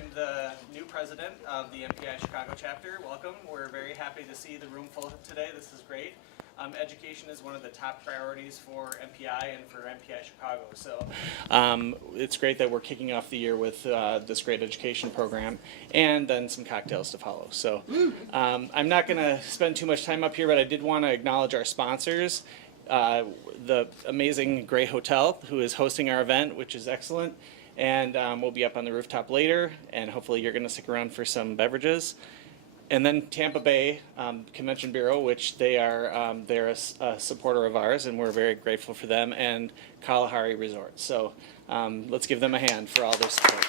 I'm the new president of the MPI Chicago chapter. Welcome. We're very happy to see the room full today. This is great. Education is one of the top priorities for MPI and for MPI Chicago. So it's great that we're kicking off the year with this great education program and then some cocktails to follow. So I'm not going to spend too much time up here, but I did want to acknowledge our sponsors. The amazing Gray Hotel, who is hosting our event, which is excellent. And we'll be up on the rooftop later, and hopefully you're going to stick around for some beverages. And then Tampa Bay Convention Bureau, which they're a supporter of ours, and we're very grateful for them, and Kalahari Resort. So let's give them a hand for all their support.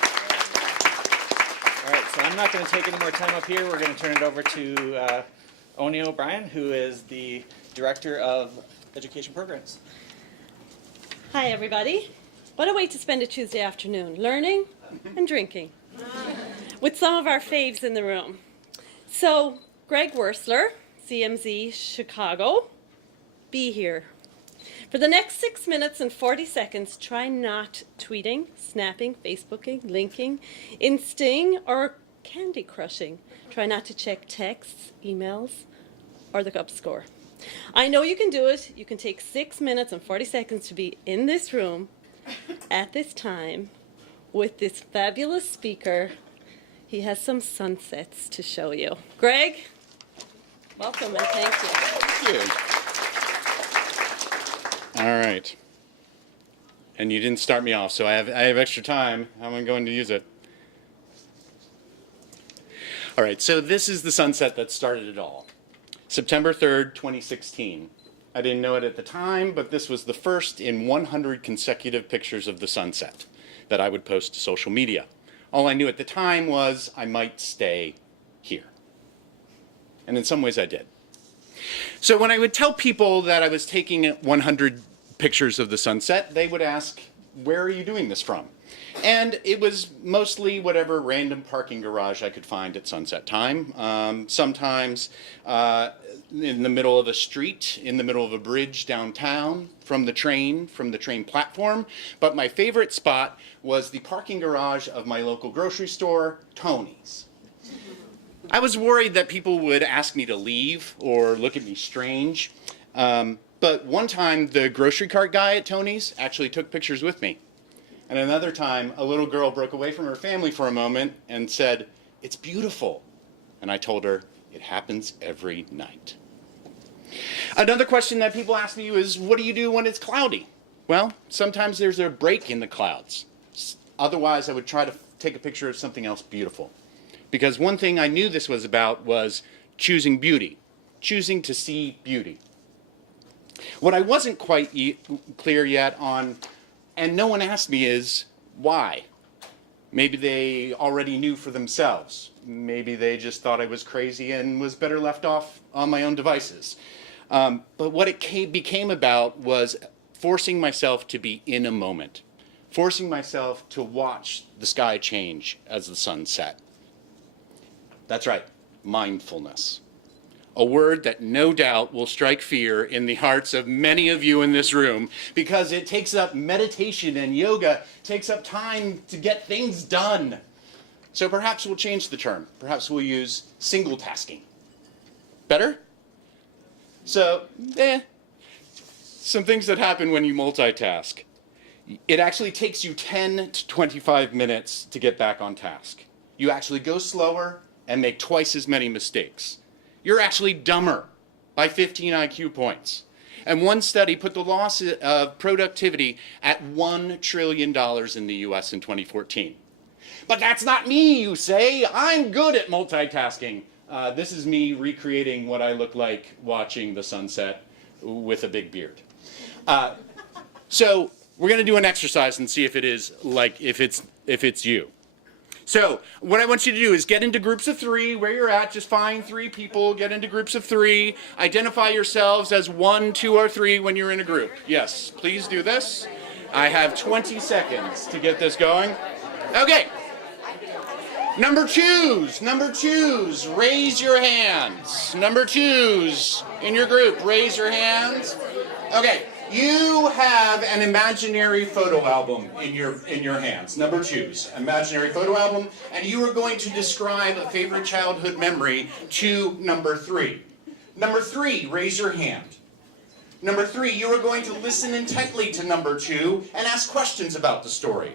All right, so I'm not going to take any more time up here. We're going to turn it over to Oni O'Brien, who is the Director of Education Programs. Hi, everybody. What a way to spend a Tuesday afternoon, learning and drinking, with some of our faves in the room. So, Greg Wursler, CMZ Chicago, be here. For the next 6 minutes and 40 seconds, try not tweeting, snapping, Facebooking, linking, insting, or candy crushing. Try not to check texts, emails, or the cup score. I know you can do it. You can take 6 minutes and 40 seconds to be in this room at this time with this fabulous speaker. He has some sunsets to show you. Greg, welcome and thank you. Thank you. All right. And you didn't start me off, so I have extra time. How am I going to use it? All right, so this is the sunset that started it all. September 3rd, 2016. I didn't know it at the time, but this was the first in 100 consecutive pictures of the sunset that I would post to social media. All I knew at the time was I might stay here. And in some ways I did. So when I would tell people that I was taking 100 pictures of the sunset, they would ask, where are you doing this from? And it was mostly whatever random parking garage I could find at sunset time. Sometimes in the middle of a street, in the middle of a bridge downtown, from the train platform. But my favorite spot was the parking garage of my local grocery store, Tony's. I was worried that people would ask me to leave or look at me strange. But one time, the grocery cart guy at Tony's actually took pictures with me. And another time, a little girl broke away from her family for a moment and said, "It's beautiful." And I told her, "It happens every night." Another question that people ask me is, what do you do when it's cloudy? Well, sometimes there's a break in the clouds. Otherwise, I would try to take a picture of something else beautiful. Because one thing I knew this was about was choosing beauty, choosing to see beauty. What I wasn't quite clear yet on, and no one asked me, is why? Maybe they already knew for themselves. Maybe they just thought I was crazy and was better left off on my own devices. But what it became about was forcing myself to be in a moment, forcing myself to watch the sky change as the sun set. That's right, mindfulness. A word that no doubt will strike fear in the hearts of many of you in this room, because it takes up meditation and yoga, takes up time to get things done. So perhaps we'll change the term. Perhaps we'll use single tasking. Better? So, some things that happen when you multitask. It actually takes you 10 to 25 minutes to get back on task. You actually go slower and make twice as many mistakes. You're actually dumber by 15 IQ points. And one study put the loss of productivity at $1 trillion in the US in 2014. But that's not me, you say. I'm good at multitasking. This is me recreating what I look like watching the sunset with a big beard. So we're going to do an exercise and see if it is like, if it's you. So what I want you to do is get into groups of 3 where you're at. Just find 3 people, get into groups of 3. Identify yourselves as 1, 2, or 3 when you're in a group. Yes, please do this. I have 20 seconds to get this going. Okay. Number twos, raise your hands. Number twos in your group, raise your hands. Okay, You have an imaginary photo album in your hands. Number 2, imaginary photo album, and you are going to describe a favorite childhood memory to number 3. Number 3, raise your hand. Number 3, you are going to listen intently to number 2 and ask questions about the story.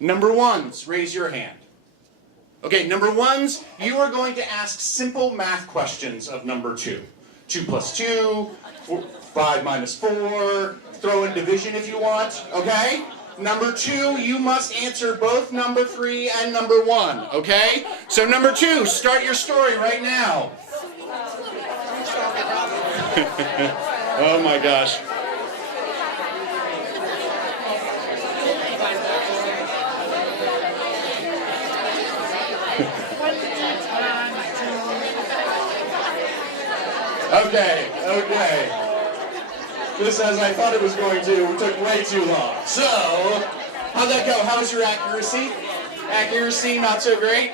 Number 1s, raise your hand. Okay, number 1s, you are going to ask simple math questions of number 2. 2 plus 2, 5 minus 4, throw in division if you want, okay? Number 2, you must answer both number 3 and number 1, okay? So number 2, start your story right now. Oh my gosh. Okay. Just as I thought it was going to, it took way too long. So, how'd that go? How was your accuracy? Accuracy, not so great?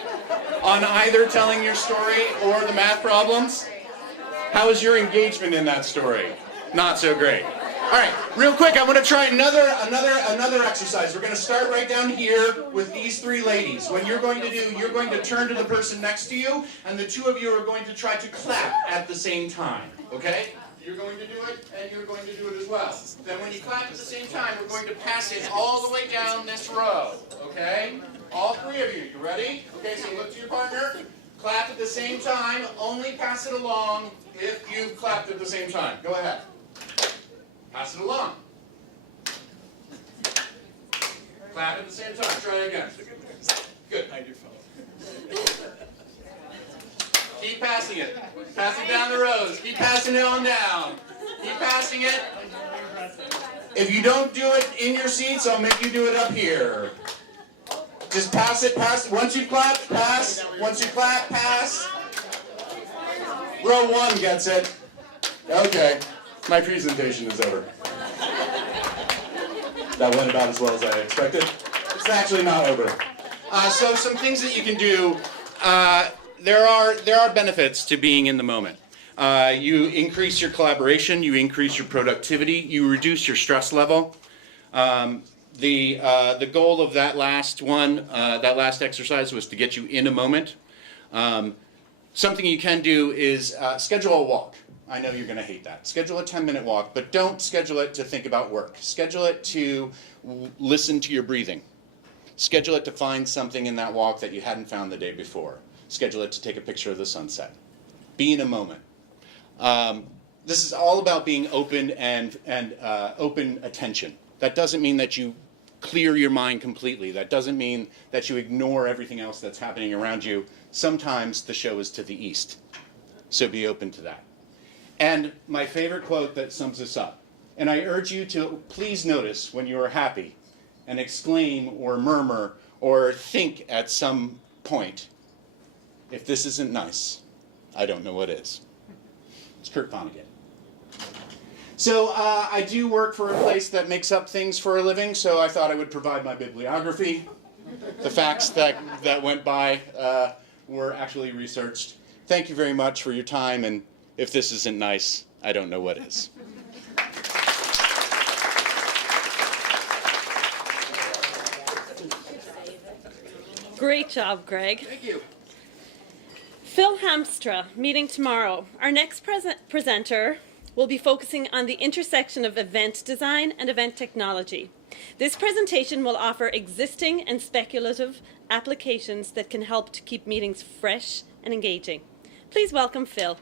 On either telling your story or the math problems? How was your engagement in that story? Not so great. All right, real quick, I want to try another exercise. We're going to start right down here with these 3 ladies. What you're going to do, you're going to turn to the person next to you, and the 2 of you are going to try to clap at the same time, okay? You're going to do it, and you're going to do it as well. Then when you clap at the same time, we're going to pass it all the way down this row, okay? All 3 of you, you ready? Okay, so look to your partner, clap at the same time, only pass it along if you've clapped at the same time. Go ahead. Pass it along. Clap at the same time. Try it again. Good. Keep passing it. Pass it down the rows. Keep passing it on down. Keep passing it. If you don't do it in your seats, I'll make you do it up here. Just pass it, pass. Once you clap, pass. Once you clap, pass. Row 1 gets it. Okay. My presentation is over. That went about as well as I expected. It's actually not over. So some things that you can do. There are benefits to being in the moment. You increase your collaboration. You increase your productivity. You reduce your stress level. The goal of that last one, that last exercise, was to get you in a moment. Something you can do is schedule a walk. I know you're going to hate that. Schedule a 10-minute walk, but don't schedule it to think about work. Schedule it to listen to your breathing. Schedule it to find something in that walk that you hadn't found the day before. Schedule it to take a picture of the sunset. Be in a moment. This is all about being open and open attention. That doesn't mean that you clear your mind completely. That doesn't mean that you ignore everything else that's happening around you. Sometimes the show is to the east, so be open to that. And my favorite quote that sums this up, and I urge you to please notice when you are happy and exclaim or murmur or think at some point, if this isn't nice, I don't know what is. It's Kurt Vonnegut. So I do work for a place that makes up things for a living, so I thought I would provide my bibliography. The facts that went by were actually researched. Thank you very much for your time, and if this isn't nice, I don't know what is. Great job, Greg. Thank you. Phil Hamstra, meeting tomorrow. Our next presenter will be focusing on the intersection of event design and event technology. This presentation will offer existing and speculative applications that can help to keep meetings fresh and engaging. Please welcome Phil.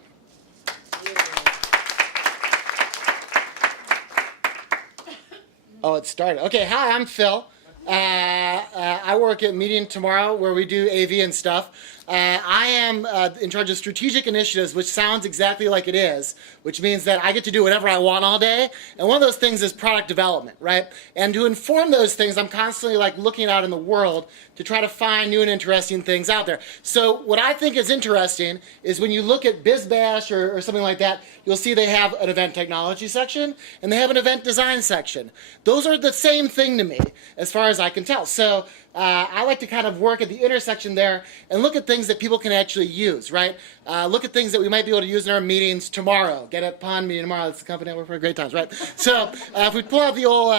Oh, it started. Okay, hi, I'm Phil. I work at Meeting Tomorrow, where we do AV and stuff. I am in charge of strategic initiatives, which sounds exactly like it is, which means that I get to do whatever I want all day. And one of those things is product development, right? And to inform those things, I'm constantly looking out in the world to try to find new and interesting things out there. So what I think is interesting is when you look at BizBash or something like that, you'll see they have an event technology section and they have an event design section. Those are the same thing to me, as far as I can tell. So I like to kind of work at the intersection there and look at things that people can actually use, right? Look at things that we might be able to use in our meetings tomorrow. Get a pond meeting tomorrow. That's the company I work for. Great times, right? So if we pull out the old,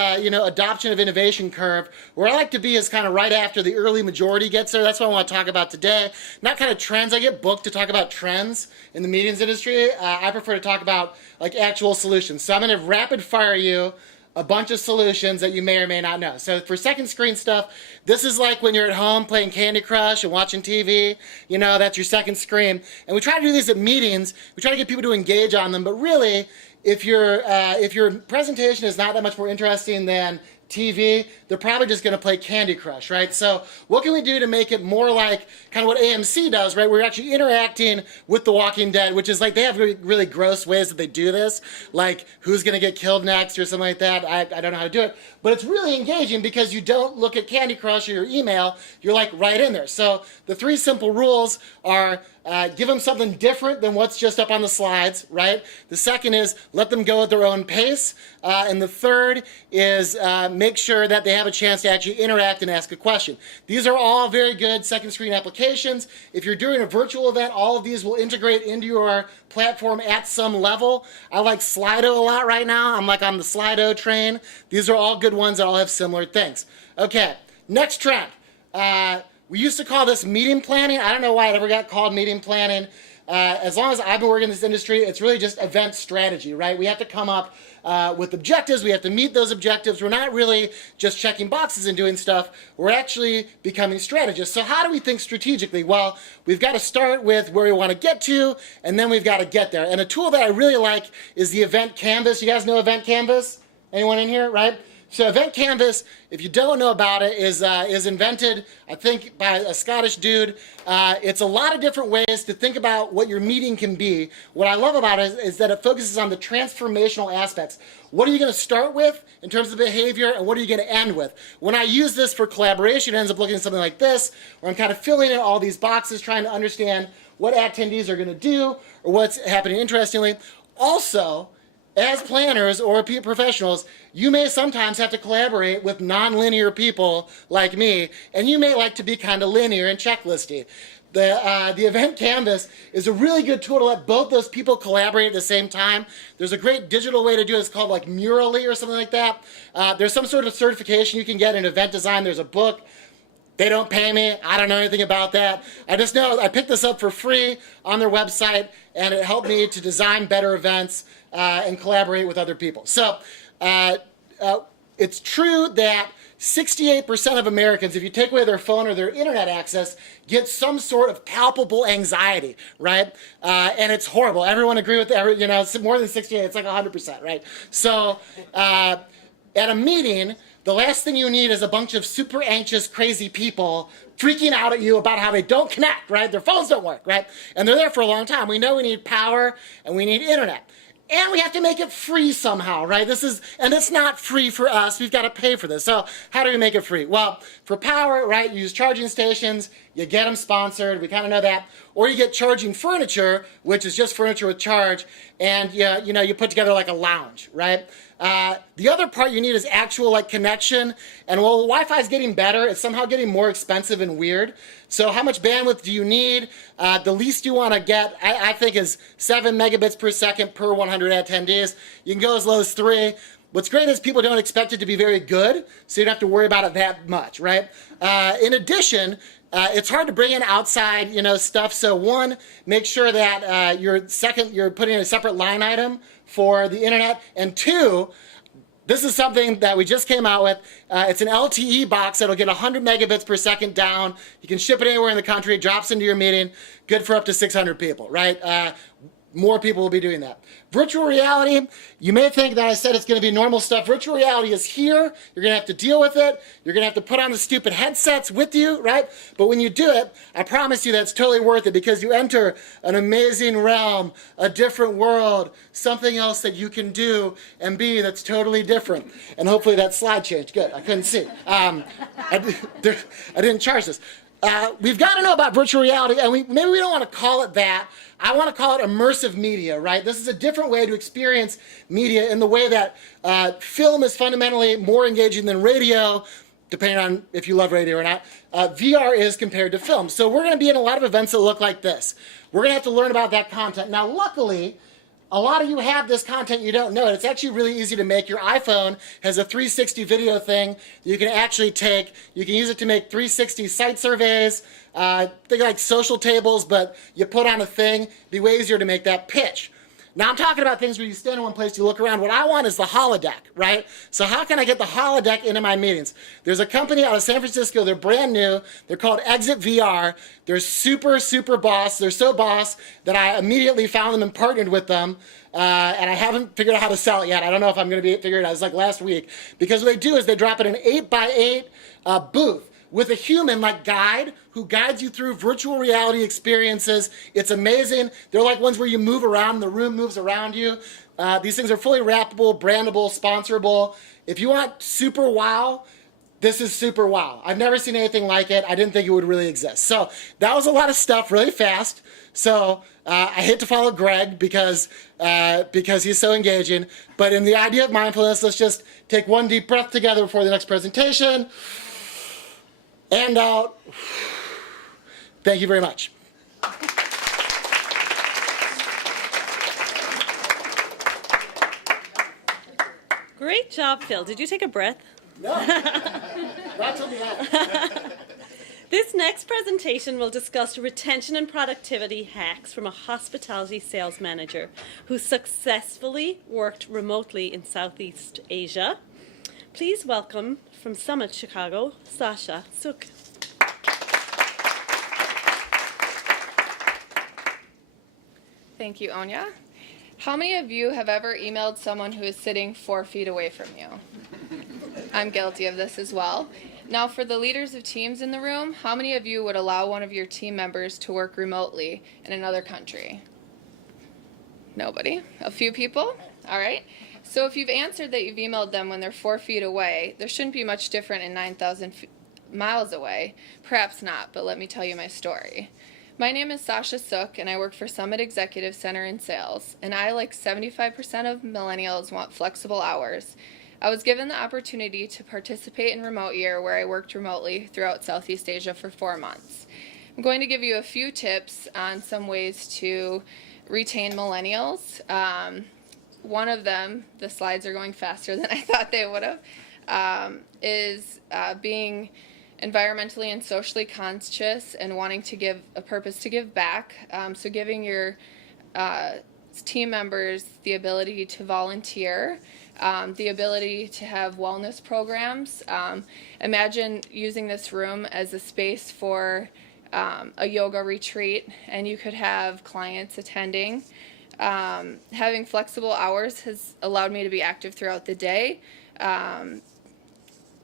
adoption of innovation curve, where I like to be is kind of right after the early majority gets there. That's what I want to talk about today. Not kind of trends. I get booked to talk about trends in the meetings industry. I prefer to talk about like actual solutions. So I'm going to rapid fire you a bunch of solutions that you may or may not know. So for second screen stuff, this is like when you're at home playing Candy Crush and watching TV, that's your second screen. And we try to do these at meetings. We try to get people to engage on them, but really, if your presentation is not that much more interesting than TV, they're probably just going to play Candy Crush, right? So what can we do to make it more like kind of what AMC does, right? We're actually interacting with The Walking Dead, which is like they have really, really gross ways that they do this, like who's going to get killed next or something like that. I don't know how to do it, but it's really engaging because you don't look at Candy Crush or your email, you're like right in there. So the 3 simple rules are give them something different than what's just up on the slides, right? The second is let them go at their own pace. And the third is make sure that they have a chance to actually interact and ask a question. These are all very good second screen applications. If you're doing a virtual event, all of these will integrate into your platform at some level. I like Slido a lot right now. I'm like on the Slido train. These are all good ones that all have similar things. Okay, next trend. We used to call this meeting planning. I don't know why it ever got called meeting planning. As long as I've been working in this industry, it's really just event strategy, right? We have to come up with objectives. We have to meet those objectives. We're not really just checking boxes and doing stuff. We're actually becoming strategists. So how do we think strategically? Well, we've got to start with where we want to get to, and then we've got to get there. And a tool that I really like is the Event Canvas. You guys know Event Canvas? Anyone in here, right? So Event Canvas, if you don't know about it, is invented, I think, by a Scottish dude. It's a lot of different ways to think about what your meeting can be. What I love about it is that it focuses on the transformational aspects. What are you going to start with in terms of behavior, and what are you going to end with? When I use this for collaboration, it ends up looking at something like this, where I'm kind of filling in all these boxes, trying to understand what attendees are going to do, or what's happening interestingly. Also, as planners or professionals, you may sometimes have to collaborate with non-linear people like me, and you may like to be kind of linear and checklisty. The Event Canvas is a really good tool to let both those people collaborate at the same time. There's a great digital way to do it. It's called like Murally or something like that. There's some sort of certification you can get in event design. There's a book. They don't pay me. I don't know anything about that. I just know I picked this up for free on their website, and it helped me to design better events and collaborate with other people. So it's true that 68% of Americans, if you take away their phone or their internet access, get some sort of palpable anxiety, right? And it's horrible. Everyone agree with that? It's more than 68. It's like 100%, right? So at a meeting, the last thing you need is a bunch of super anxious, crazy people freaking out at you about how they don't connect, right? Their phones don't work, right? And they're there for a long time. We know we need power and we need internet. And we have to make it free somehow, right? And it's not free for us. We've got to pay for this. So how do we make it free? Well, for power, right, you use charging stations. You get them sponsored. We kind of know that. Or you get charging furniture, which is just furniture with charge. And you put together like a lounge, right? The other part you need is actual like connection. And while Wi-Fi is getting better, it's somehow getting more expensive and weird. So how much bandwidth do you need? The least you want to get, I think, is 7 megabits per second per 100 attendees. You can go as low as 3. What's great is people don't expect it to be very good, so you don't have to worry about it that much, right? In addition, it's hard to bring in outside, stuff. So one, make sure that you're putting in a separate line item for the internet. And two, this is something that we just came out with. It's an LTE box that'll get 100 megabits per second down. You can ship it anywhere in the country. It drops into your meeting. Good for up to 600 people, right? More people will be doing that. Virtual reality, you may think that I said it's going to be normal stuff. Virtual reality is here. You're going to have to deal with it. You're going to have to put on the stupid headsets with you, right? But when you do it, I promise you that's totally worth it because you enter an amazing realm, a different world, something else that you can do and be that's totally different. And hopefully that slide changed. Good. I couldn't see. I didn't charge this. We've got to know about virtual reality, and maybe we don't want to call it that. I want to call it immersive media, right? This is a different way to experience media in the way that film is fundamentally more engaging than radio. depending on if you love radio or not, VR is compared to film. So we're going to be in a lot of events that look like this. We're going to have to learn about that content. Now, luckily, a lot of you have this content, you don't know it. It's actually really easy to make. Your iPhone has a 360 video thing you can actually take. You can use it to make 360 site surveys, think like social tables, but you put on a thing. It'd be way easier to make that pitch. Now I'm talking about things where you stand in one place, you look around. What I want is the holodeck, right? So how can I get the holodeck into my meetings? There's a company out of San Francisco, they're brand new. They're called Exit VR. They're super, super boss. They're so boss that I immediately found them and partnered with them. And I haven't figured out how to sell it yet. I don't know if I'm going to be figured it out. It was like last week. Because what they do is they drop it in an 8x8 booth with a human like guide who guides you through virtual reality experiences. It's amazing. They're like ones where you move around and the room moves around you. These things are fully wrappable, brandable, sponsorable. If you want super wow, this is super wow. I've never seen anything like it. I didn't think it would really exist. So that was a lot of stuff really fast. So I hate to follow Greg because he's so engaging. But in the idea of mindfulness, let's just take one deep breath together before the next presentation. And out. Thank you very much. Great job, Phil. Did you take a breath? No. Not till the end. This next presentation will discuss retention and productivity hacks from a hospitality sales manager who successfully worked remotely in Southeast Asia. Please welcome from Summit, Chicago, Sasha Suk. Thank you, Onya. How many of you have ever emailed someone who is sitting 4 feet away from you? I'm guilty of this as well. Now, for the leaders of teams in the room, how many of you would allow one of your team members to work remotely in another country? Nobody? A few people? All right. So if you've answered that you've emailed them when they're 4 feet away, there shouldn't be much different in 9,000 miles away. Perhaps not, but let me tell you my story. My name is Sasha Suk, and I work for Summit Executive Center in sales, and I, like 75% of millennials, want flexible hours. I was given the opportunity to participate in Remote Year, where I worked remotely throughout Southeast Asia for 4 months. I'm going to give you a few tips on some ways to retain millennials. One of them, the slides are going faster than I thought they would have, is being environmentally and socially conscious and wanting to give a purpose to give back. So giving your team members the ability to volunteer, the ability to have wellness programs. Imagine using this room as a space for a yoga retreat, and you could have clients attending. Having flexible hours has allowed me to be active throughout the day.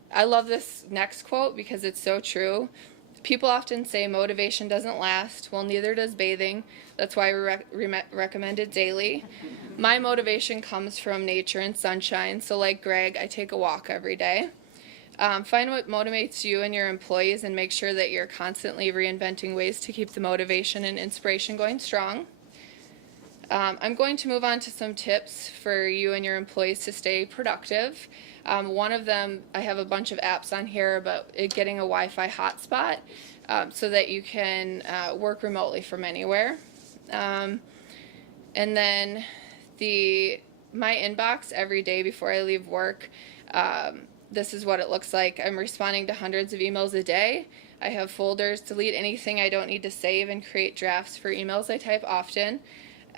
I love this next quote because it's so true. People often say motivation doesn't last. Well, neither does bathing. That's why we recommend it daily. My motivation comes from nature and sunshine. So like Greg, I take a walk every day. Find what motivates you and your employees and make sure that you're constantly reinventing ways to keep the motivation and inspiration going strong. I'm going to move on to some tips for you and your employees to stay productive. One of them, I have a bunch of apps on here about getting a Wi-Fi hotspot so that you can work remotely from anywhere. And then my inbox every day before I leave work, this is what it looks like. I'm responding to hundreds of emails a day. I have folders, delete anything I don't need to save, and create drafts for emails I type often.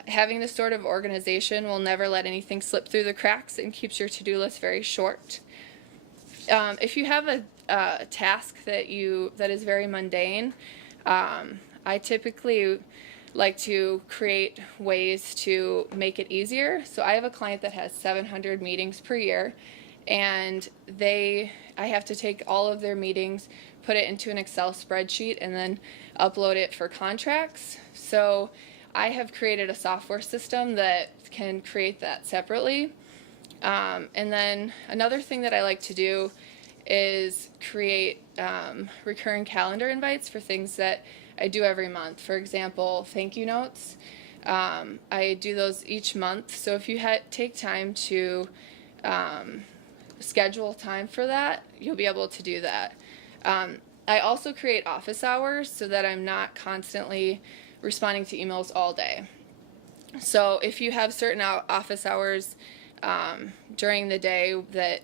Having this sort of organization will never let anything slip through the cracks and keeps your to-do list very short. If you have a task that is very mundane, I typically like to create ways to make it easier. So I have a client that has 700 meetings per year, and I have to take all of their meetings, put it into an Excel spreadsheet, and then upload it for contracts. So I have created a software system that can create that separately. And then another thing that I like to do is create recurring calendar invites for things that I do every month. For example, thank you notes. I do those each month. So if you take time to schedule time for that, you'll be able to do that. I also create office hours so that I'm not constantly responding to emails all day. So if you have certain office hours during the day that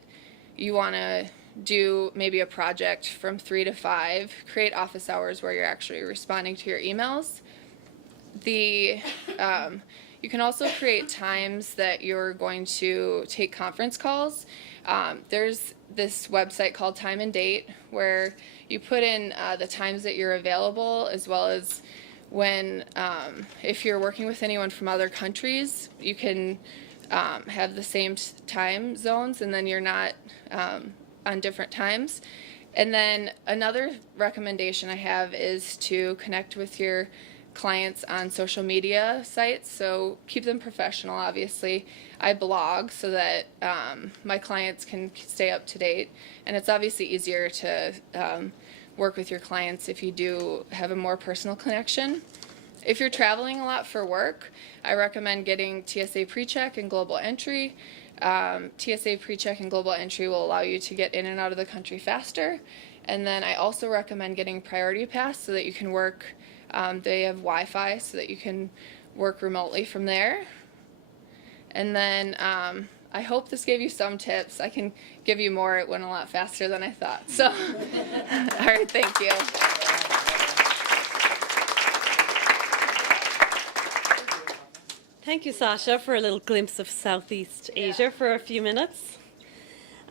you want to do maybe a project from 3 to 5, create office hours where you're actually responding to your emails. You can also create times that you're going to take conference calls. There's this website called Time and Date where you put in the times that you're available, as well as when, if you're working with anyone from other countries, you can have the same time zones, and then you're not on different times. And then another recommendation I have is to connect with your clients on social media sites. So keep them professional, obviously. I blog so that my clients can stay up to date. And it's obviously easier to work with your clients if you do have a more personal connection. If you're traveling a lot for work, I recommend getting TSA PreCheck and Global Entry. TSA PreCheck and Global Entry will allow you to get in and out of the country faster. And then I also recommend getting Priority Pass so that you can work, they have Wi-Fi so that you can work remotely from there. And then I hope this gave you some tips. I can give you more. It went a lot faster than I thought. So, all right, thank you. Thank you, Sasha, for a little glimpse of Southeast Asia for a few minutes.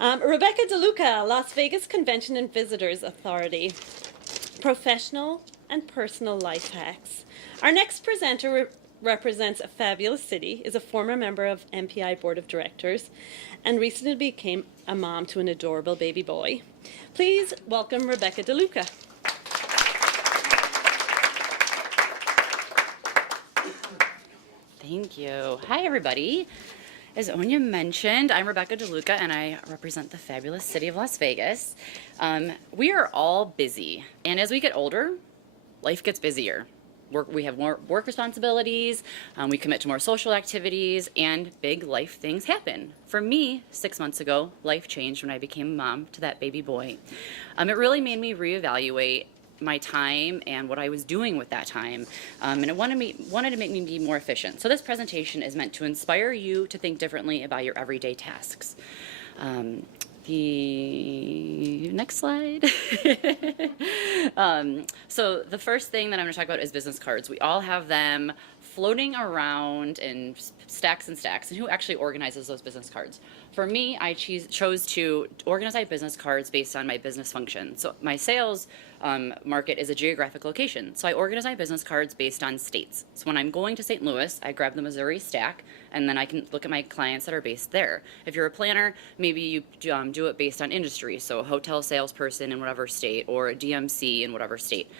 Rebecca DeLuca, Las Vegas Convention and Visitors Authority. Professional and personal life hacks. Our next presenter represents a fabulous city, is a former member of MPI Board of Directors, and recently became a mom to an adorable baby boy. Please welcome Rebecca DeLuca. Thank you. Hi, everybody. As Onya mentioned, I'm Rebecca DeLuca, and I represent the fabulous city of Las Vegas. We are all busy, and as we get older, life gets busier. We have more work responsibilities, we commit to more social activities, and big life things happen. For me, 6 months ago, life changed when I became a mom to that baby boy. It really made me reevaluate my time and what I was doing with that time, and it wanted to make me be more efficient. So this presentation is meant to inspire you to think differently about your everyday tasks. The next slide. So the first thing that I'm going to talk about is business cards. We all have them floating around in stacks and stacks. And who actually organizes those business cards? For me, I chose to organize my business cards based on my business function. So my sales market is a geographic location. So I organize my business cards based on states. So when I'm going to St. Louis, I grab the Missouri stack, and then I can look at my clients that are based there. If you're a planner, maybe you do it based on industry. So a hotel salesperson in whatever state, or a DMC in whatever state.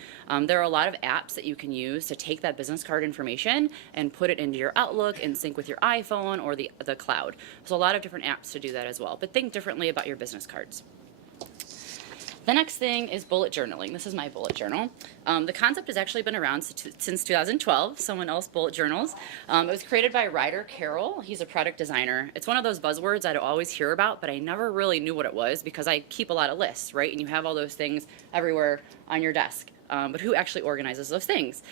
There are a lot of apps that you can use to take that business card information and put it into your Outlook and sync with your iPhone or the cloud. So a lot of different apps to do that as well. But think differently about your business cards. The next thing is bullet journaling. This is my bullet journal. The concept has actually been around since 2012. Someone else bullet journals. It was created by Ryder Carroll. He's a product designer. It's one of those buzzwords I always hear about, but I never really knew what it was because I keep a lot of lists, right? And you have all those things everywhere on your desk. But who actually organizes those things?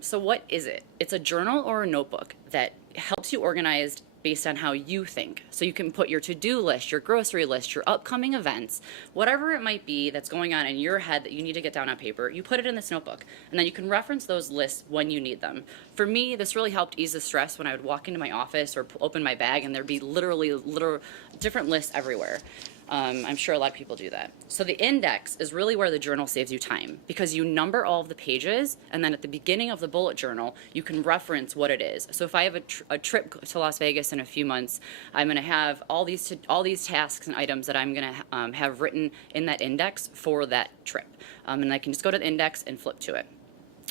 So what is it? It's a journal or a notebook that helps you organize based on how you think. So you can put your to-do list, your grocery list, your upcoming events, whatever it might be that's going on in your head that you need to get down on paper, you put it in this notebook, and then you can reference those lists when you need them. For me, this really helped ease the stress when I would walk into my office or open my bag and there'd be literally different lists everywhere. I'm sure a lot of people do that. So the index is really where the journal saves you time because you number all of the pages, and then at the beginning of the bullet journal, you can reference what it is. So if I have a trip to Las Vegas in a few months, I'm going to have all these tasks and items that I'm going to have written in that index for that trip. And I can just go to the index and flip to it.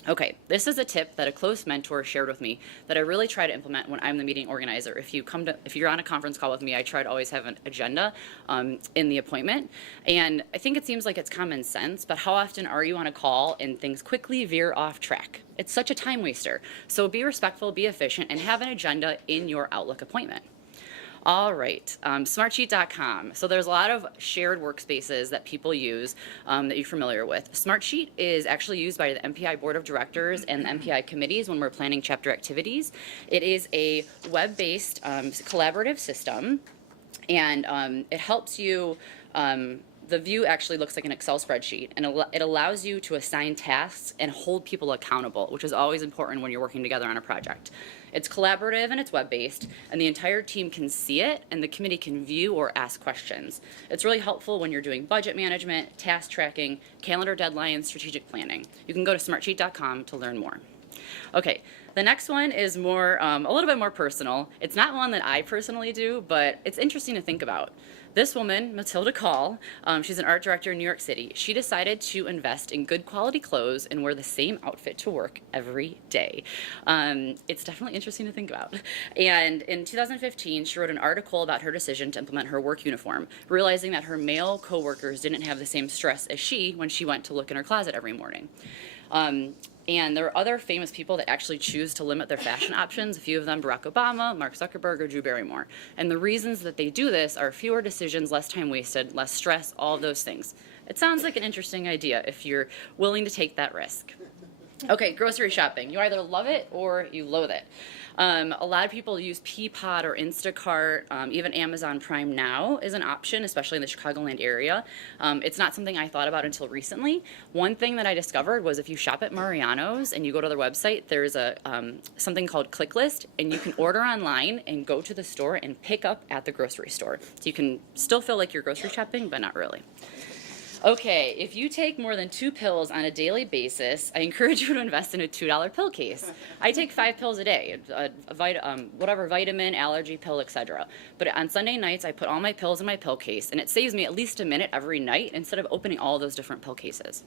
Okay, this is a tip that a close mentor shared with me that I really try to implement when I'm the meeting organizer. If you're on a conference call with me, I try to always have an agenda in the appointment. And I think it seems like it's common sense, but how often are you on a call and things quickly veer off track? It's such a time waster. So be respectful, be efficient, and have an agenda in your Outlook appointment. All right, smartsheet.com. So there's a lot of shared workspaces that people use that you're familiar with. Smartsheet is actually used by the MPI Board of Directors and the MPI committees when we're planning chapter activities. It is a web-based collaborative system, and it helps you. The view actually looks like an Excel spreadsheet, and it allows you to assign tasks and hold people accountable, which is always important when you're working together on a project. It's collaborative and it's web-based, and the entire team can see it, and the committee can view or ask questions. It's really helpful when you're doing budget management, task tracking, calendar deadlines, strategic planning. You can go to smartsheet.com to learn more. Okay, the next one is more, a little bit more personal. It's not one that I personally do, but it's interesting to think about. This woman, Matilda Call, she's an art director in New York City. She decided to invest in good quality clothes and wear the same outfit to work every day. It's definitely interesting to think about. And in 2015, she wrote an article about her decision to implement her work uniform, realizing that her male coworkers didn't have the same stress as she when she went to look in her closet every morning. And there are other famous people that actually choose to limit their fashion options. A few of them, Barack Obama, Mark Zuckerberg, or Drew Barrymore. And the reasons that they do this are fewer decisions, less time wasted, less stress, all of those things. It sounds like an interesting idea if you're willing to take that risk. Okay, grocery shopping. You either love it or you loathe it. A lot of people use Peapod or Instacart. Even Amazon Prime Now is an option, especially in the Chicagoland area. It's not something I thought about until recently. One thing that I discovered was if you shop at Mariano's and you go to their website, there's a something called Click List, and you can order online and go to the store and pick up at the grocery store. So you can still feel like you're grocery shopping, but not really. Okay, if you take more than 2 pills on a daily basis, I encourage you to invest in a $2 pill case. I take 5 pills a day, whatever vitamin, allergy pill, etc. But on Sunday nights, I put all my pills in my pill case, and it saves me at least a minute every night instead of opening all those different pill cases.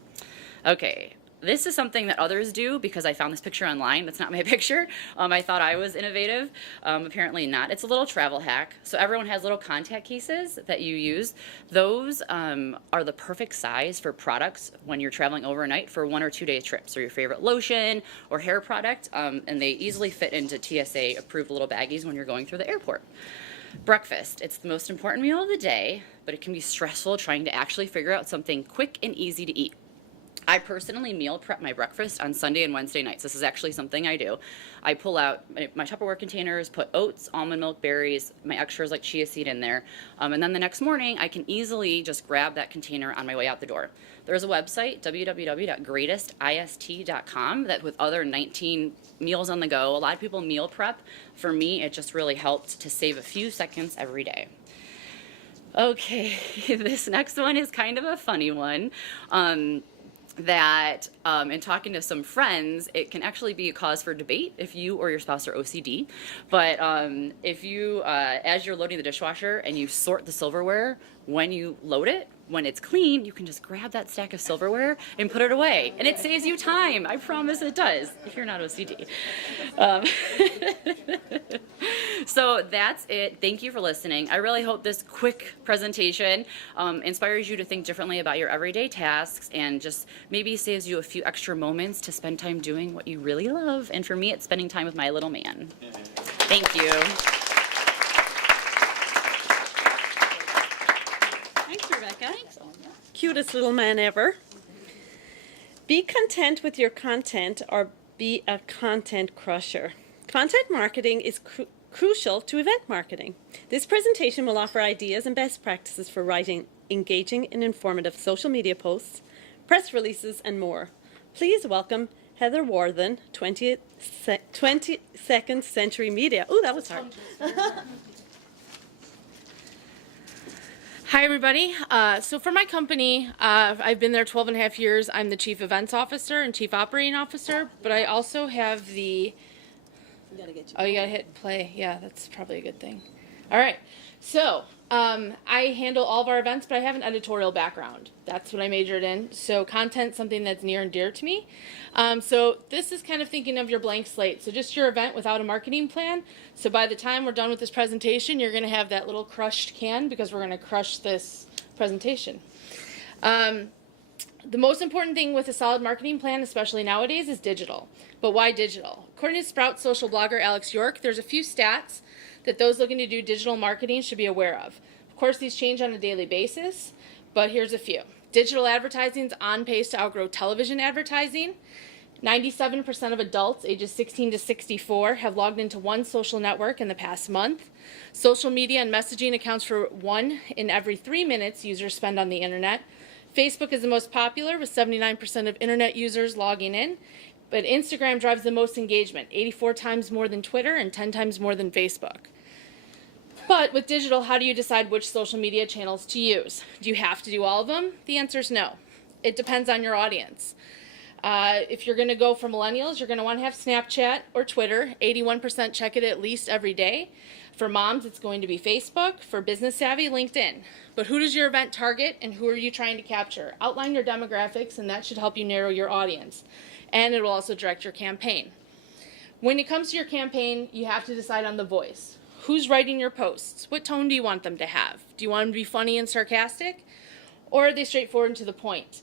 Okay. This is something that others do because I found this picture online. That's not my picture. I thought I was innovative. Apparently not. It's a little travel hack. So everyone has little contact cases that you use. Those are the perfect size for products when you're traveling overnight for 1 or 2 day trips, or your favorite lotion or hair product, and they easily fit into TSA approved little baggies when you're going through the airport. Breakfast. It's the most important meal of the day, but it can be stressful trying to actually figure out something quick and easy to eat. I personally meal prep my breakfast on Sunday and Wednesday nights. This is actually something I do. I pull out my Tupperware containers, put oats, almond milk, berries, my extras like chia seed in there, and then the next morning I can easily just grab that container on my way out the door. There's a website, www.greatestist.com, that with other 19 meals on the go. A lot of people meal prep. For me, it just really helped to save a few seconds every day. Okay, this next one is kind of a funny one. That in talking to some friends, it can actually be a cause for debate if you or your spouse are OCD. But if you, as you're loading the dishwasher and you sort the silverware, when you load it, when it's clean, you can just grab that stack of silverware and put it away. And it saves you time. I promise it does, if you're not OCD. So that's it. Thank you for listening. I really hope this quick presentation inspires you to think differently about your everyday tasks and just maybe saves you a few extra moments to spend time doing what you really love. And for me, it's spending time with my little man. Thank you. Thanks, Rebecca. Cutest little man ever. Be content with your content or be a content crusher. Content marketing is crucial to event marketing. This presentation will offer ideas and best practices for writing engaging and informative social media posts, press releases, and more. Please welcome Heather Warthen, 22nd Century Media. Oh, that was hard. Hi, everybody. So for my company, I've been there 12 and a half years. I'm the Chief Events Officer and Chief Operating Officer, but I also have the... Oh, you gotta hit play. Yeah, that's probably a good thing. All right. So I handle all of our events, but I have an editorial background. That's what I majored in. So content's something that's near and dear to me. So this is kind of thinking of your blank slate. So just your event without a marketing plan. So by the time we're done with this presentation, you're going to have that little crushed can because we're going to crush this presentation. The most important thing with a solid marketing plan, especially nowadays, is digital. But why digital? According to Sprout social blogger Alex York, there's a few stats that those looking to do digital marketing should be aware of. Of course, these change on a daily basis, but here's a few. Digital advertising is on pace to outgrow television advertising. 97% of adults ages 16 to 64 have logged into one social network in the past month. Social media and messaging accounts for 1 in every 3 minutes users spend on the internet. Facebook is the most popular with 79% of internet users logging in, but Instagram drives the most engagement, 84 times more than Twitter and 10 times more than Facebook. But with digital, how do you decide which social media channels to use? Do you have to do all of them? The answer is no. It depends on your audience. If you're going to go for millennials, you're going to want to have Snapchat or Twitter. 81% check it at least every day. For moms, it's going to be Facebook. For business savvy, LinkedIn. But who does your event target and who are you trying to capture? Outline your demographics and that should help you narrow your audience. And it will also direct your campaign. When it comes to your campaign, you have to decide on the voice. Who's writing your posts? What tone do you want them to have? Do you want them to be funny and sarcastic? Or are they straightforward and to the point?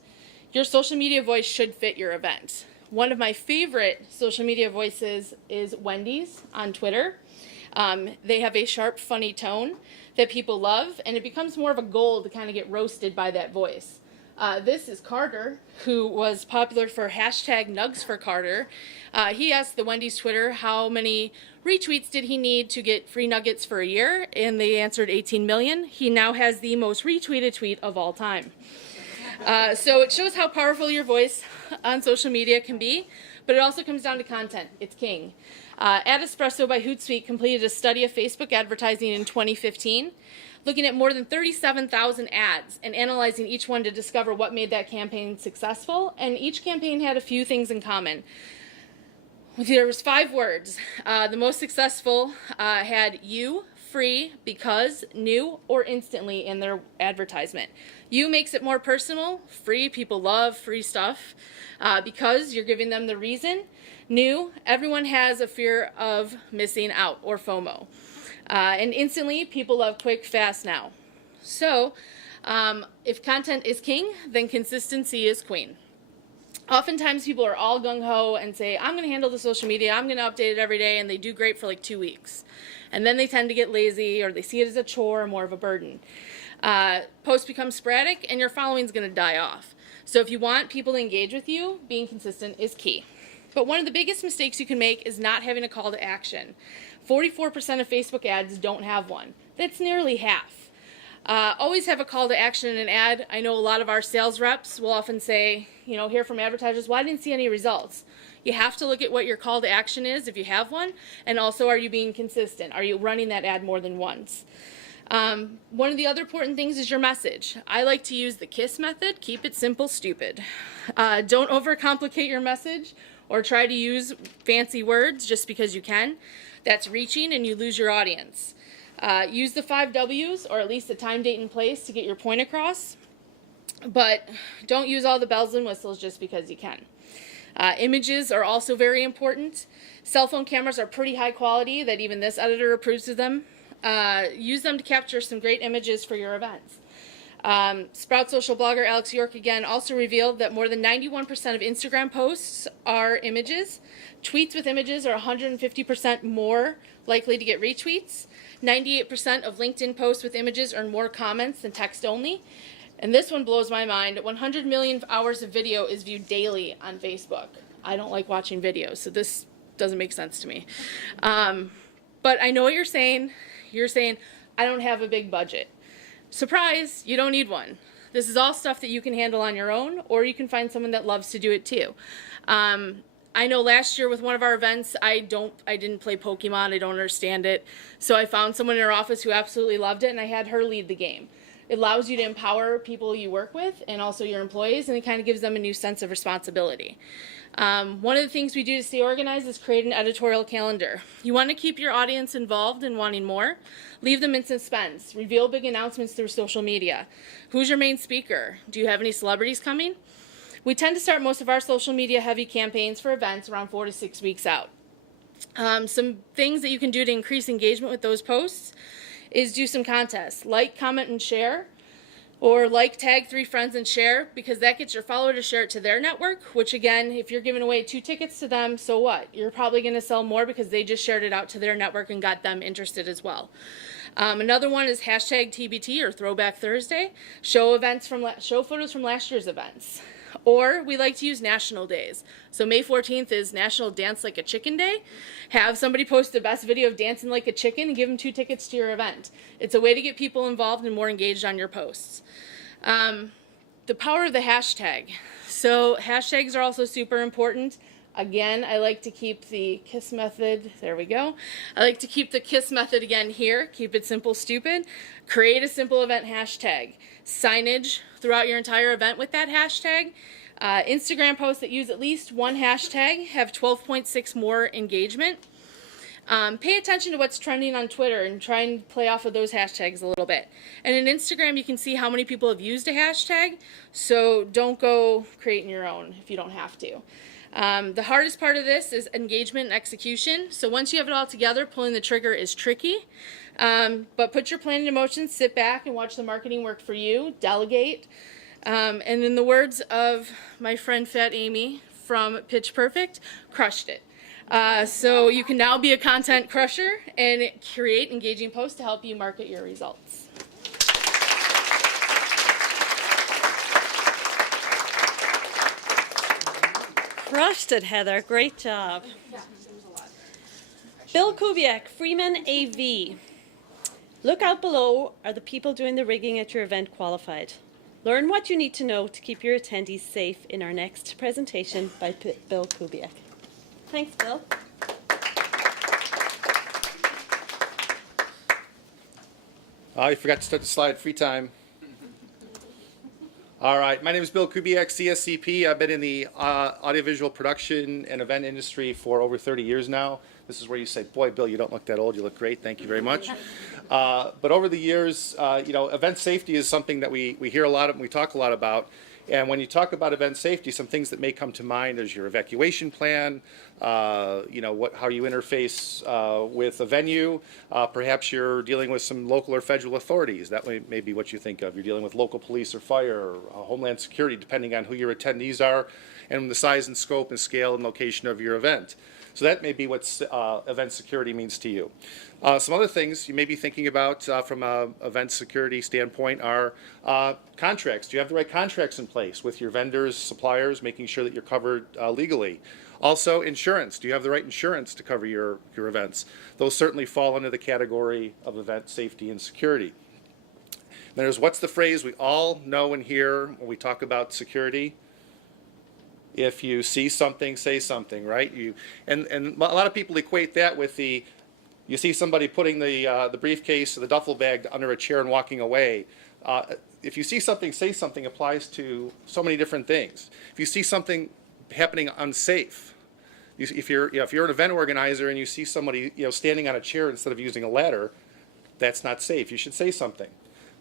Your social media voice should fit your event. One of my favorite social media voices is Wendy's on Twitter. They have a sharp, funny tone that people love, and it becomes more of a goal to kind of get roasted by that voice. This is Carter, who was popular for hashtag Nugs for Carter. He asked the Wendy's Twitter how many retweets did he need to get free nuggets for a year, and they answered 18 million. He now has the most retweeted tweet of all time. So it shows how powerful your voice on social media can be, but it also comes down to content. It's king. Ad Espresso by Hootsuite completed a study of Facebook advertising in 2015, looking at more than 37,000 ads and analyzing each one to discover what made that campaign successful, and each campaign had a few things in common. There was 5 words. The most successful had you, free, because, new, or instantly in their advertisement. You makes it more personal. Free, people love free stuff. Because you're giving them the reason. New, everyone has a fear of missing out, or FOMO. And instantly, people love quick, fast now. So, if content is king, then consistency is queen. Oftentimes people are all gung-ho and say, I'm going to handle the social media, I'm going to update it every day, and they do great for like 2 weeks. And then they tend to get lazy, or they see it as a chore or more of a burden. Posts become sporadic, and your following is going to die off. So if you want people to engage with you, being consistent is key. But one of the biggest mistakes you can make is not having a call to action. 44% of Facebook ads don't have one. That's nearly half. Always have a call to action in an ad. I know a lot of our sales reps will often say, hear from advertisers, well, I didn't see any results. You have to look at what your call to action is if you have one, and also are you being consistent? Are you running that ad more than once? One of the other important things is your message. I like to use the KISS method, keep it simple, stupid. Don't overcomplicate your message or try to use fancy words just because you can. That's reaching and you lose your audience. Use the 5 W's, or at least the time, date, and place to get your point across. But don't use all the bells and whistles just because you can. Images are also very important. Cell phone cameras are pretty high quality that even this editor approves of them. Use them to capture some great images for your events. Sprout Social blogger Alex York again also revealed that more than 91% of Instagram posts are images. Tweets with images are 150% more likely to get retweets. 98% of LinkedIn posts with images earn more comments than text only. And this one blows my mind. 100 million hours of video is viewed daily on Facebook. I don't like watching videos, so this doesn't make sense to me. But I know what you're saying. You're saying, I don't have a big budget. Surprise, you don't need one. This is all stuff that you can handle on your own, or you can find someone that loves to do it too. I know last year with one of our events, I didn't play Pokemon, I don't understand it. So I found someone in our office who absolutely loved it, and I had her lead the game. It allows you to empower people you work with and also your employees, and it kind of gives them a new sense of responsibility. One of the things we do to stay organized is create an editorial calendar. You want to keep your audience involved and wanting more. Leave them in suspense. Reveal big announcements through social media. Who's your main speaker? Do you have any celebrities coming? We tend to start most of our social media heavy campaigns for events around 4 to 6 weeks out. Some things that you can do to increase engagement with those posts is do some contests. Like, comment, and share. Or like, tag 3 friends, and share, because that gets your follower to share it to their network, which again, if you're giving away 2 tickets to them, so what? You're probably going to sell more because they just shared it out to their network and got them interested as well. Another one is hashtag TBT, or Throwback Thursday. Show photos from last year's events. Or we like to use national days. So May 14th is National Dance Like a Chicken Day. Have somebody post the best video of dancing like a chicken and give them 2 tickets to your event. It's a way to get people involved and more engaged on your posts. The power of the hashtag. So hashtags are also super important. Again, I like to keep the KISS method, there we go. I like to keep the KISS method again here, keep it simple, stupid. Create a simple event hashtag. Signage throughout your entire event with that hashtag. Instagram posts that use at least 1 hashtag have 12.6 more engagement. Pay attention to what's trending on Twitter and try and play off of those hashtags a little bit. And in Instagram, you can see how many people have used a hashtag, so don't go creating your own if you don't have to. The hardest part of this is engagement and execution. So once you have it all together, pulling the trigger is tricky. But put your plan into motion, sit back and watch the marketing work for you, delegate. And in the words of my friend Fat Amy from Pitch Perfect, crushed it. So you can now be a content crusher and create engaging posts to help you market your results. Crushed it, Heather. Great job. Bill Kubiak, Freeman AV. Look out below. Are the people doing the rigging at your event qualified? Learn what you need to know to keep your attendees safe in our next presentation by Bill Kubiak. Thanks, Bill. I forgot to start the slide. Free time. All right. My name is Bill Kubiak, CSCP. I've been in the audiovisual production and event industry for over 30 years now. This is where you say, boy, Bill, you don't look that old. You look great. Thank you very much. But over the years, event safety is something that we hear a lot of and we talk a lot about. And when you talk about event safety, some things that may come to mind is your evacuation plan, how you interface with a venue. Perhaps you're dealing with some local or federal authorities. That may be what you think of. You're dealing with local police or fire or Homeland Security, depending on who your attendees are and the size and scope and scale and location of your event. So that may be what event security means to you. Some other things you may be thinking about from an event security standpoint are contracts. Do you have the right contracts in place with your vendors, suppliers, making sure that you're covered legally? Also, insurance. Do you have the right insurance to cover your events? Those certainly fall under the category of event safety and security. Then there's what's the phrase we all know and hear when we talk about security? If you see something, say something, right? And a lot of people equate that with you see somebody putting the briefcase or the duffel bag under a chair and walking away. If you see something, say something applies to so many different things. If you see something happening unsafe, if you're an event organizer and you see somebody standing on a chair instead of using a ladder, that's not safe. You should say something.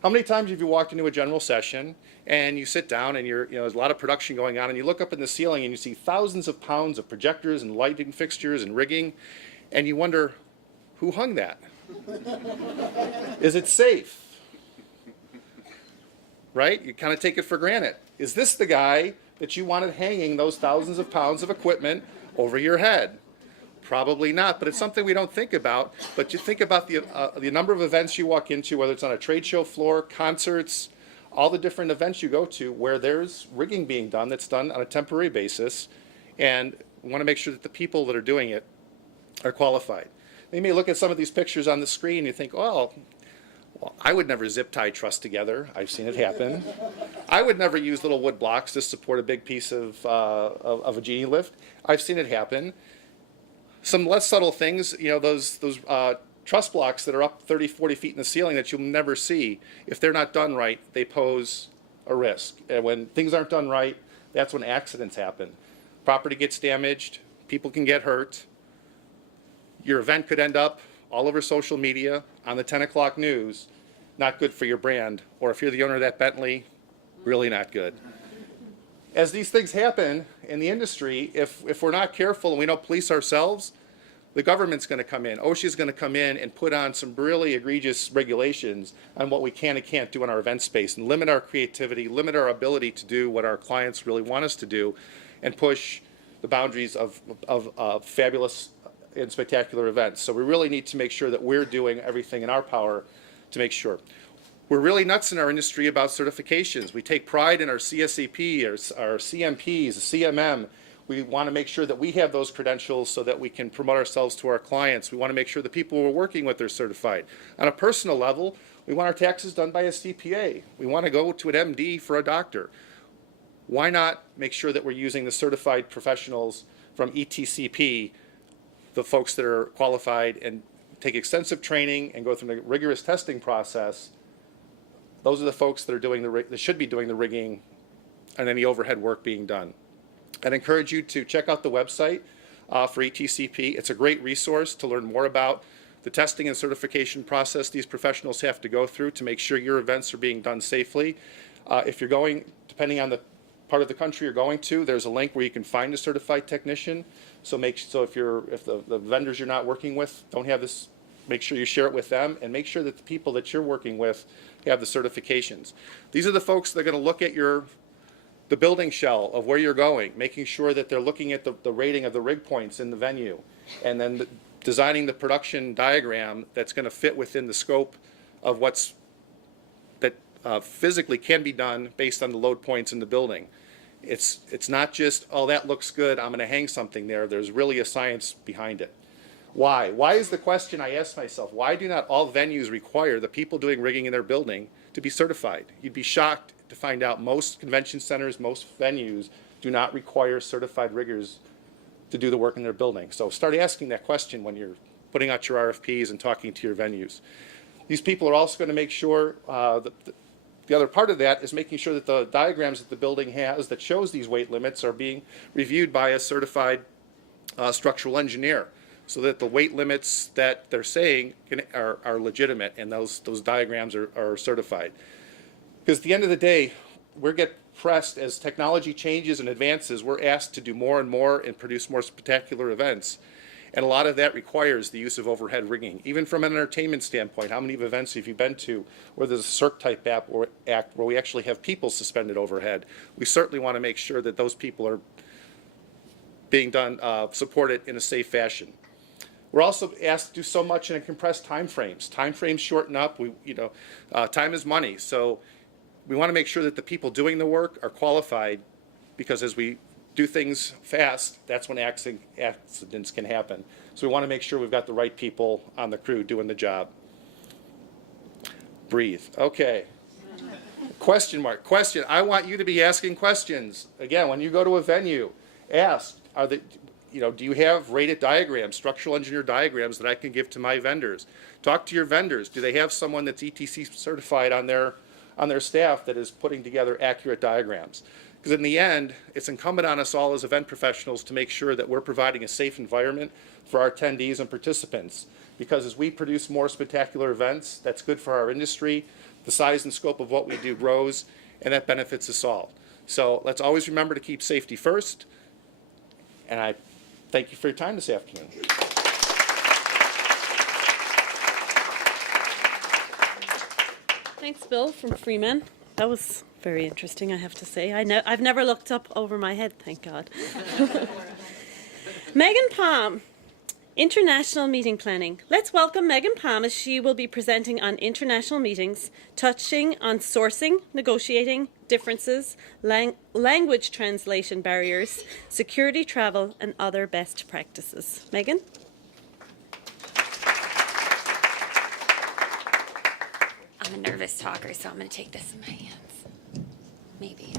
How many times have you walked into a general session and you sit down and there's a lot of production going on and you look up in the ceiling and you see thousands of pounds of projectors and lighting fixtures and rigging and you wonder, who hung that? Is it safe? Right? You kind of take it for granted. Is this the guy that you wanted hanging those thousands of pounds of equipment over your head? Probably not, but it's something we don't think about. But you think about the number of events you walk into, whether it's on a trade show floor, concerts, all the different events you go to where there's rigging being done that's done on a temporary basis, and we want to make sure that the people that are doing it are qualified. You may look at some of these pictures on the screen and you think, well, I would never zip tie truss together. I've seen it happen. I would never use little wood blocks to support a big piece of a genie lift. I've seen it happen. Some less subtle things, those truss blocks that are up 30, 40 feet in the ceiling that you'll never see, if they're not done right, they pose a risk. And when things aren't done right, that's when accidents happen. Property gets damaged, people can get hurt. Your event could end up all over social media, on the 10 o'clock news. Not good for your brand. Or if you're the owner of that Bentley, really not good. As these things happen in the industry, if we're not careful and we don't police ourselves, the government's going to come in. OSHA's going to come in and put on some really egregious regulations on what we can and can't do in our event space and limit our creativity, limit our ability to do what our clients really want us to do, and push the boundaries of fabulous and spectacular events. So we really need to make sure that we're doing everything in our power to make sure. We're really nuts in our industry about certifications. We take pride in our CSCP, our CMPs, CMM. We want to make sure that we have those credentials so that we can promote ourselves to our clients. We want to make sure the people we're working with are certified. On a personal level, we want our taxes done by a CPA. We want to go to an MD for a doctor. Why not make sure that we're using the certified professionals from ETCP, the folks that are qualified and take extensive training and go through the rigorous testing process? Those are the folks that are doing that should be doing the rigging and any overhead work being done. I'd encourage you to check out the website for ETCP. It's a great resource to learn more about the testing and certification process these professionals have to go through to make sure your events are being done safely. If you're going, depending on the part of the country you're going to, there's a link where you can find a certified technician. So if the vendors you're not working with don't have this, make sure you share it with them, and make sure that the people that you're working with have the certifications. These are the folks that are going to look at the building shell of where you're going, making sure that they're looking at the rating of the rig points in the venue, and then designing the production diagram that's going to fit within the scope of that physically can be done based on the load points in the building. It's not just, oh, that looks good, I'm going to hang something there. There's really a science behind it. Why? Why is the question I ask myself? Why do not all venues require the people doing rigging in their building to be certified? You'd be shocked to find out most convention centers, most venues do not require certified riggers to do the work in their building. So start asking that question when you're putting out your RFPs and talking to your venues. These people are also going to make sure, the other part of that is making sure that the diagrams that the building has that shows these weight limits are being reviewed by a certified structural engineer, so that the weight limits that they're saying are legitimate and those diagrams are certified. Because at the end of the day, we get pressed as technology changes and advances, we're asked to do more and more and produce more spectacular events. And a lot of that requires the use of overhead rigging. Even from an entertainment standpoint, how many events have you been to where there's a Cirque type act where we actually have people suspended overhead? We certainly want to make sure that those people are being done, supported in a safe fashion. We're also asked to do so much in compressed time frames. Time frames shorten up. Time is money. So we want to make sure that the people doing the work are qualified, because as we do things fast, that's when accidents can happen. So we want to make sure we've got the right people on the crew doing the job. Breathe. Okay. Question mark. Question. I want you to be asking questions. Again, when you go to a venue, ask, do you have rated diagrams, structural engineer diagrams that I can give to my vendors? Talk to your vendors. Do they have someone that's ETC certified on their staff that is putting together accurate diagrams? Because in the end, it's incumbent on us all as event professionals to make sure that we're providing a safe environment for our attendees and participants. Because as we produce more spectacular events, that's good for our industry. The size and scope of what we do grows, and that benefits us all. So let's always remember to keep safety first. And I thank you for your time this afternoon. Thanks, Bill from Freeman. That was very interesting, I have to say. I've never looked up over my head, thank God. Megan Palm, International Meeting Planning. Let's welcome Megan Palm as she will be presenting on international meetings, touching on sourcing, negotiating, differences, language translation barriers, security travel, and other best practices. Megan? I'm a nervous talker, so I'm going to take this in my hands. Maybe.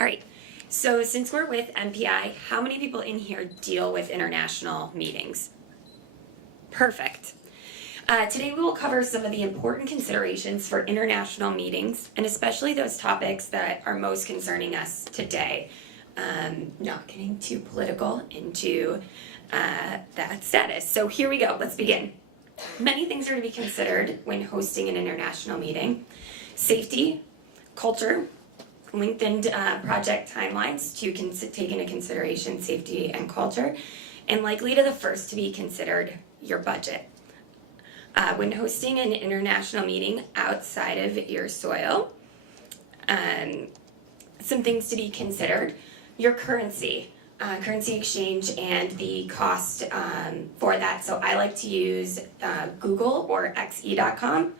All right. So since we're with MPI, how many people in here deal with international meetings? Perfect. Today we will cover some of the important considerations for international meetings, and especially those topics that are most concerning us today. Not getting too political into that status. So here we go. Let's begin. Many things are to be considered when hosting an international meeting: safety, culture, lengthened project timelines to take into consideration safety and culture, and likely to the first to be considered your budget. When hosting an international meeting outside of your soil, some things to be considered: your currency exchange and the cost for that. So I like to use Google or xe.com.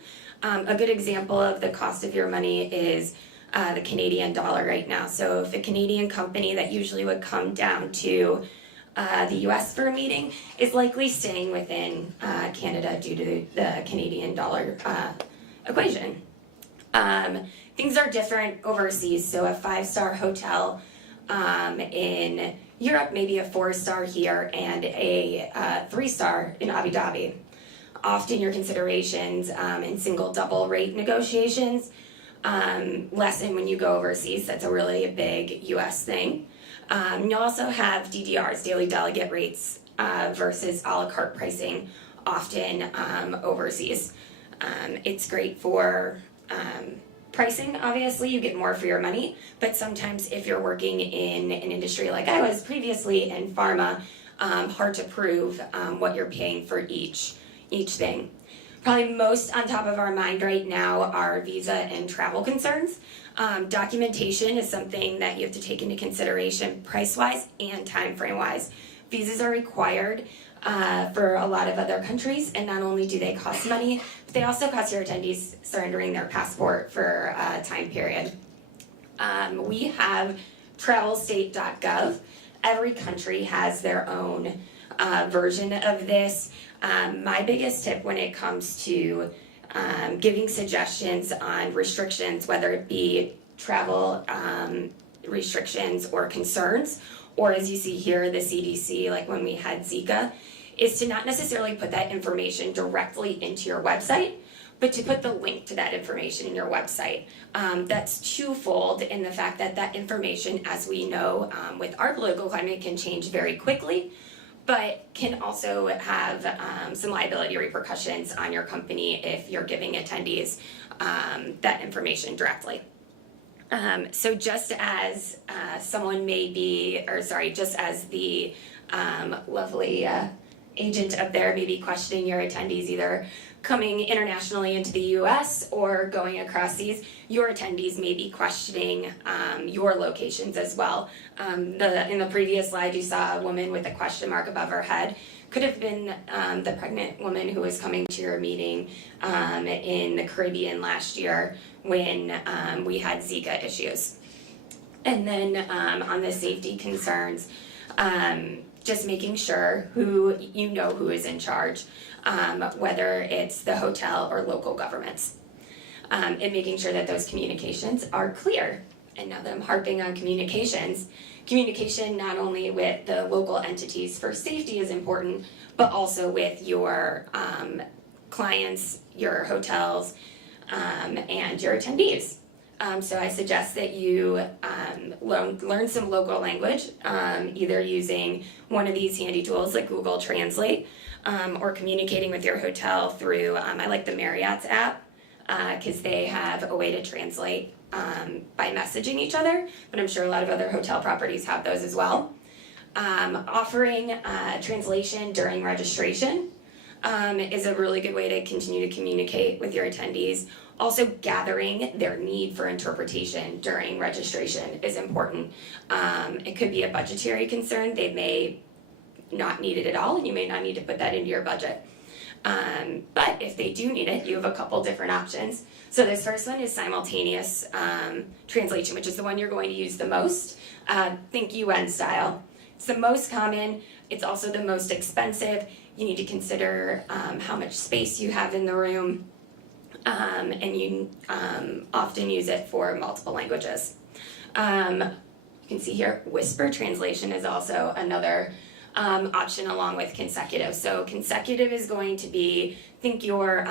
A good example of the cost of your money is the Canadian dollar right now. So if a Canadian company that usually would come down to the US for a meeting is likely staying within Canada due to the Canadian dollar equation. Things are different overseas. So a 5-star hotel in Europe, maybe a 4-star here, and a 3-star in Abu Dhabi. Often your considerations in single double rate negotiations lessen when you go overseas. That's a really big US thing. You also have DDRs, daily delegate rates, versus a la carte pricing often overseas. It's great for pricing, obviously, you get more for your money, but sometimes if you're working in an industry like I was previously in pharma, hard to prove what you're paying for each thing. Probably most on top of our mind right now are visa and travel concerns. Documentation is something that you have to take into consideration price-wise and time frame-wise. Visas are required for a lot of other countries, and not only do they cost money, but they also cost your attendees surrendering their passport for a time period. We have travelstate.gov. Every country has their own version of this. My biggest tip when it comes to giving suggestions on restrictions, whether it be travel restrictions or concerns, or as you see here, the CDC, like when we had Zika, is to not necessarily put that information directly into your website, but to put the link to that information in your website. That's twofold in the fact that that information, as we know, with our political climate, can change very quickly, but can also have some liability repercussions on your company if you're giving attendees that information directly. So just as someone may be, just as the lovely agent up there may be questioning your attendees either coming internationally into the US or going across seas, your attendees may be questioning your locations as well. In the previous slide, you saw a woman with a question mark above her head. Could have been the pregnant woman who was coming to your meeting in the Caribbean last year when we had Zika issues. And then on the safety concerns, just making sure who is in charge, whether it's the hotel or local governments, and making sure that those communications are clear. And now that I'm harping on communication not only with the local entities for safety is important, but also with your clients, your hotels, and your attendees. So I suggest that you learn some local language, either using one of these handy tools like Google Translate, or communicating with your hotel through, I like the Marriott's app, because they have a way to translate by messaging each other, but I'm sure a lot of other hotel properties have those as well. Offering translation during registration is a really good way to continue to communicate with your attendees. Also, gathering their need for interpretation during registration is important. It could be a budgetary concern. They may not need it at all, and you may not need to put that into your budget. But if they do need it, you have a couple different options. So this first one is simultaneous translation, which is the one you're going to use the most. Think UN style. It's the most common. It's also the most expensive. You need to consider how much space you have in the room. And you often use it for multiple languages. You can see here, whisper translation is also another option along with consecutive. So consecutive is going to be, think your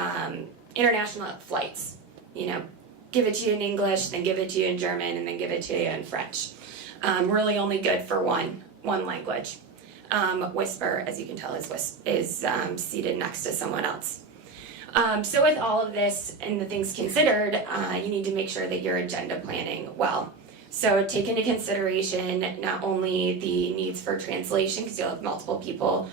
international flights, give it to you in English, then give it to you in German, and then give it to you in French. Really only good for one language. Whisper, as you can tell, is seated next to someone else. So with all of this and the things considered, you need to make sure that you're agenda planning well. So take into consideration not only the needs for translation, because you'll have multiple people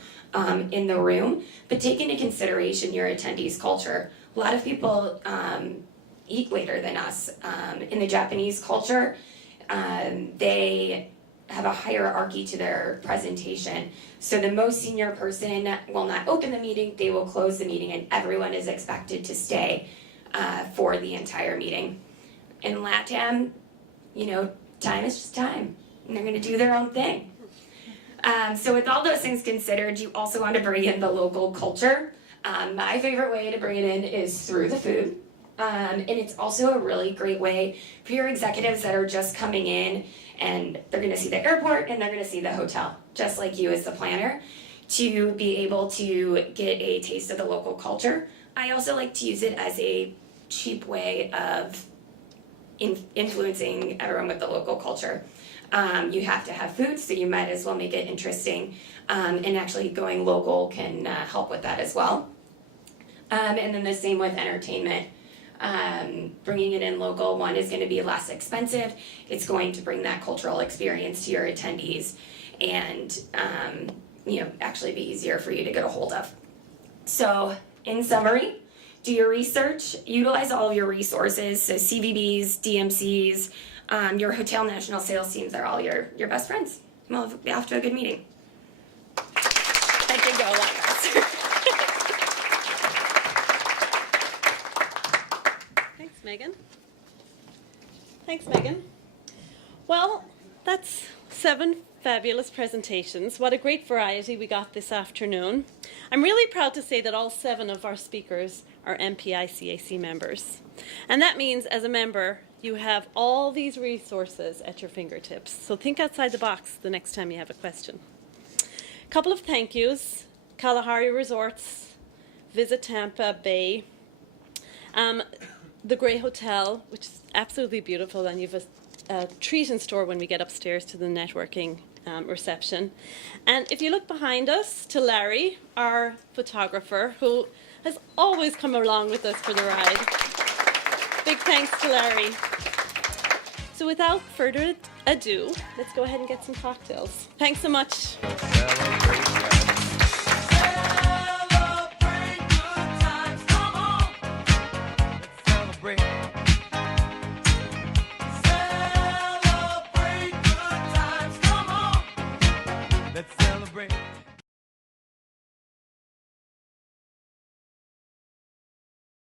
in the room, but take into consideration your attendees' culture. A lot of people eat later than us. In the Japanese culture, they have a hierarchy to their presentation. So the most senior person will not open the meeting, they will close the meeting, and everyone is expected to stay for the entire meeting. In LATAM, you know, time is just time, and they're gonna do their own thing. So with all those things considered, you also want to bring in the local culture. My favorite way to bring it in is through the food. And it's also a really great way for your executives that are just coming in and they're going to see the airport and they're going to see the hotel, just like you as the planner, to be able to get a taste of the local culture. I also like to use it as a cheap way of influencing everyone with the local culture. You have to have food, so you might as well make it interesting. And actually going local can help with that as well. And then the same with entertainment. Bringing it in local, one, is going to be less expensive. It's going to bring that cultural experience to your attendees and you know, actually be easier for you to get a hold of. So in summary, do your research, utilize all of your resources, so CVBs, DMCs, your hotel national sales teams are all your best friends. We'll be off to a good meeting. That did go a lot faster. Thanks, Megan. Thanks, Megan. Well, that's 7 fabulous presentations. What a great variety we got this afternoon. I'm really proud to say that all 7 of our speakers are MPI CAC members. And that means, as a member, you have all these resources at your fingertips. So think outside the box the next time you have a question. A couple of thank yous. Kalahari Resorts, Visit Tampa Bay, the Grey Hotel, which is absolutely beautiful, and you have a treat in store when we get upstairs to the networking reception. And if you look behind us to Larry, our photographer, who has always come along with us for the ride. Big thanks to Larry. So without further ado, let's go ahead and get some cocktails. Thanks so much.